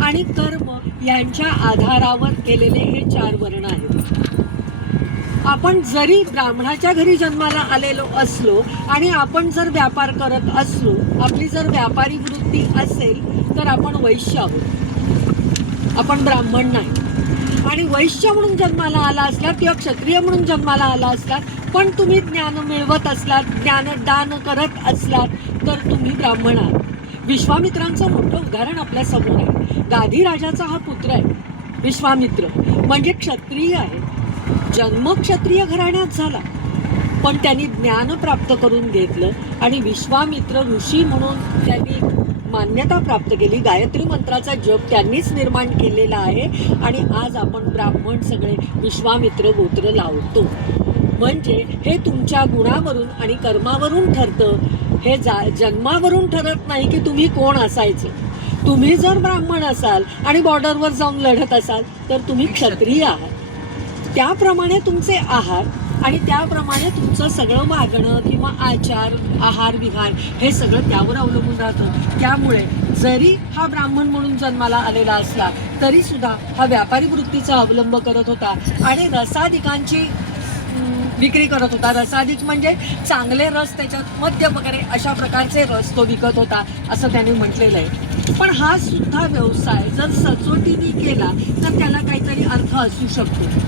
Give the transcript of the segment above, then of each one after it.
आणि कर्म यांच्या आधारावर केलेले हे चार वर्ण आहेत. आपण जरी ब्राह्मणाच्या घरी जन्माला आलेलो असलो आणि आपण जर व्यापार करत असलो आपली जर व्यापारी वृत्ती असेल तर आपण वैश्य आहोत. आपण ब्राह्मण नाही. आणि वैश्य म्हणून जन्माला आला असलात किंवा क्षत्रिय म्हणून जन्माला आला असलात पण तुम्ही ज्ञान मिळवत असलात ज्ञानदान करत असलात तर तुम्ही ब्राह्मण आहात. विश्वामित्रांचं मोठं उदाहरण आपल्यासमोर आहे. गाधी राजाचा हा पुत्र आहे. विश्वामित्र म्हणजे क्षत्रिय आहे. जन्म क्षत्रिय घराण्यात झाला. पण त्यांनी ज्ञान प्राप्त करून घेतलं आणि विश्वामित्र ऋषी म्हणून त्यांनी मान्यता प्राप्त केली. गायत्री मंत्राचा जप त्यांनीच निर्माण केलेला आहे आणि आज आपण ब्राह्मण सगळे विश्वामित्र गोत्र लावतो. म्हणजे हे तुमच्या गुणावरून आणि कर्मावरून ठरतं. हे जा जन्मावरून ठरत नाही की तुम्ही कोण असायचे. तुम्ही जर ब्राह्मण असाल आणि बॉर्डरवर जाऊन लढत असाल तर तुम्ही क्षत्रिय आहात. त्याप्रमाणे तुमचे आहार आणि त्याप्रमाणे तुमचं सगळं वागणं किंवा आचार आहार विहार हे सगळं त्यावर अवलंबून राहतं. त्यामुळे जरी हा ब्राह्मण म्हणून जन्माला आलेला असला तरीसुद्धा हा व्यापारी वृत्तीचा अवलंब करत होता आणि रसादिकांची विक्री करत होता. रसाधिक म्हणजे चांगले रस त्याच्यात मद्य वगैरे अशा प्रकारचे रस तो विकत होता असं त्यांनी म्हटलेलं आहे. पण हा सुद्धा व्यवसाय जर सचोटीने केला तर त्याला काहीतरी अर्थ असू शकतो.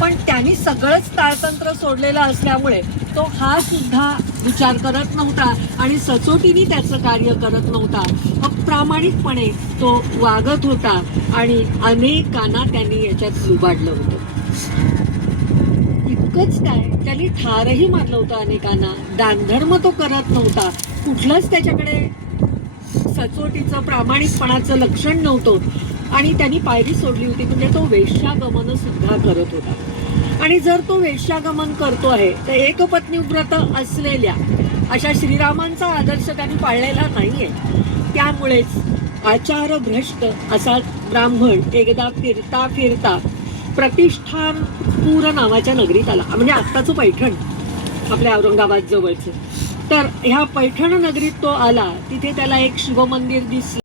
पण त्यांनी सगळंच ताळतंत्र सोडलेलं असल्यामुळे तो हा सुद्धा विचार करत नव्हता आणि सचोटीने त्याचं कार्य करत नव्हता. मग प्रामाणिकपणे तो वागत होता आणि अनेकांना त्यांनी याच्यात लुबाडलं होतं. इतकंच काय. त्यांनी ठारही मारलं होतं अनेकांना. दानधर्म तो करत नव्हता. कुठलंच त्याच्याकडे सचोटीचं प्रामाणिकपणाचं लक्षण नव्हतं. आणि त्यांनी पायरी सोडली होती. म्हणजे तो वेश्यागमन सुद्धा करत होता. आणि जर तो वेश्यागमन करतो आहे तर एकपत्नी व्रत असलेल्या अशा श्रीरामांचा आदर्श त्यांनी पाळलेला नाहीये. त्यामुळेच आचार भ्रष्ट असा ब्राह्मण एकदा फिरता फिरता प्रतिष्ठानपूर नावाच्या नगरीत आला. म्हणजे आत्ताचं पैठण आपल्या औरंगाबाद जवळचं. तर ह्या पैठण नगरीत तो आला तिथे त्याला एक शिवमंदिर दिसलं.